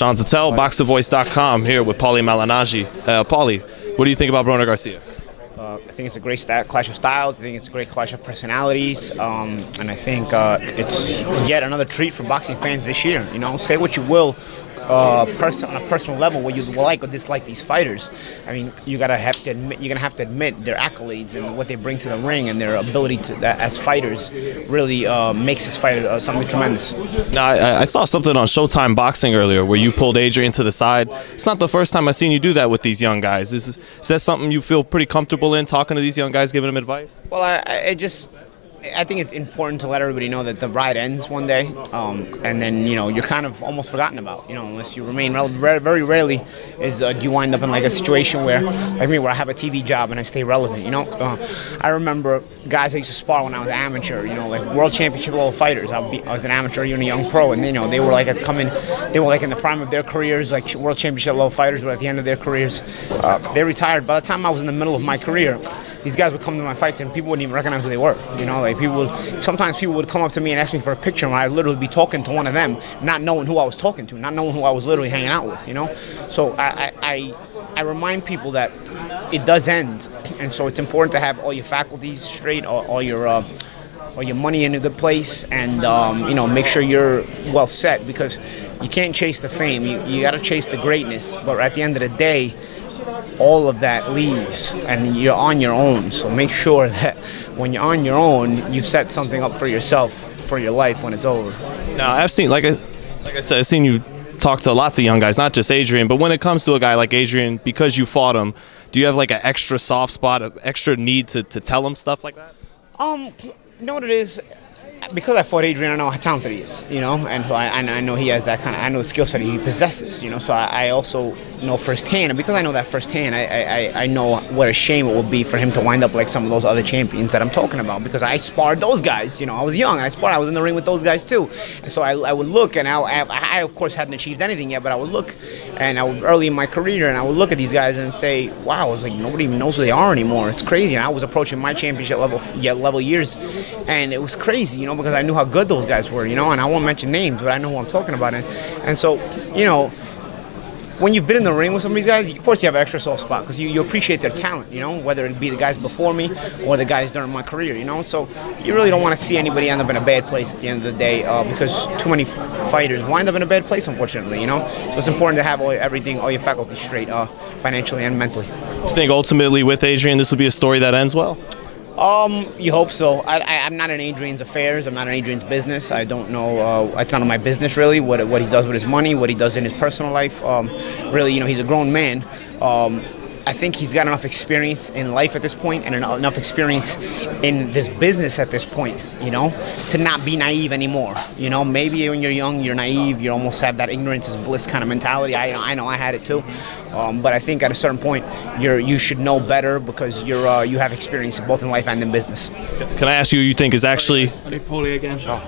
Sean Zittel, ThaBoxingvoice.com, here with Paulie Malignaggi. Paulie, what do you think about Broner-Garcia? I think it's a great clash of styles. I think it's a great clash of personalities, and I think it's yet another treat for boxing fans this year. You know, say what you will, on a personal level, what you like or dislike these fighters. I mean, you're gonna have to admit their accolades and what they bring to the ring and their ability to as fighters really makes this fight something tremendous. Now, I saw something on Showtime Boxing earlier where you pulled Adrien to the side. It's not the first time I've seen you do that with these young guys. Is that something you feel pretty comfortable in, talking to these young guys, giving them advice? Well, I think it's important to let everybody know that the ride ends one day, and then you're kind of almost forgotten about. Unless you remain very rarely do you wind up in like a situation where, like me, where I have a TV job and I stay relevant. I remember guys I used to spar when I was an amateur. Like world championship level fighters. I was an amateur, even a young pro, and they were like they were like in the prime of their careers, like world championship level fighters, but at the end of their careers, they retired. By the time I was in the middle of my career, these guys would come to my fights and people wouldn't even recognize who they were. Sometimes people would come up to me and ask me for a picture, and I'd literally be talking to one of them, not knowing who I was talking to, not knowing who I was literally hanging out with. So I remind people that it does end, and so it's important to have all your faculties straight, all your money in a good place, and make sure you're well set, because you can't chase the fame. You got to chase the greatness, but at the end of the day, all of that leaves and you're on your own. So make sure that when you're on your own, you set something up for yourself for your life when it's over. Now, I've seen, like I said, I've seen you talk to lots of young guys, not just Adrien, but when it comes to a guy like Adrien, because you fought him, do you have like an extra soft spot, an extra need to tell him stuff like that? You know what it is? Because I fought Adrien, I know how talented he is, and I know he has that kind of, I know the skill set he possesses, so I also know firsthand, and because I know that firsthand, I know what a shame it would be for him to wind up like some of those other champions that I'm talking about, because I sparred those guys, I was young, and I was in the ring with those guys too, and so I would look, and I of course hadn't achieved anything yet, but I would look, and early in my career, and I would look at these guys and say, wow, I was like, nobody even knows who they are anymore, it's crazy, and I was approaching my championship level years, and it was crazy, because I knew how good those guys were, and I won't mention names, but I know who I'm talking about. And so, when you've been in the ring with some of these guys, of course you have an extra soft spot, because you appreciate their talent, whether it be the guys before me or the guys during my career, So you really don't want to see anybody end up in a bad place at the end of the day, because too many fighters wind up in a bad place, unfortunately, So it's important to have all your faculty straight, financially and mentally. Do you think ultimately with Adrien this will be a story that ends well? You hope so. I'm not in Adrien's affairs. I'm not in Adrien's business. I don't know. It's none of my business, really, what he does with his money, what he does in his personal life. Really, he's a grown man. I think he's got enough experience in life at this point and enough experience in this business at this point, to not be naive anymore. Maybe when you're young, you're naive, you almost have that ignorance is bliss kind of mentality. I know I had it too. But I think at a certain point, you should know better, because you have experience both in life and in business. Can I ask you who you think is actually... Paulie again. Sure.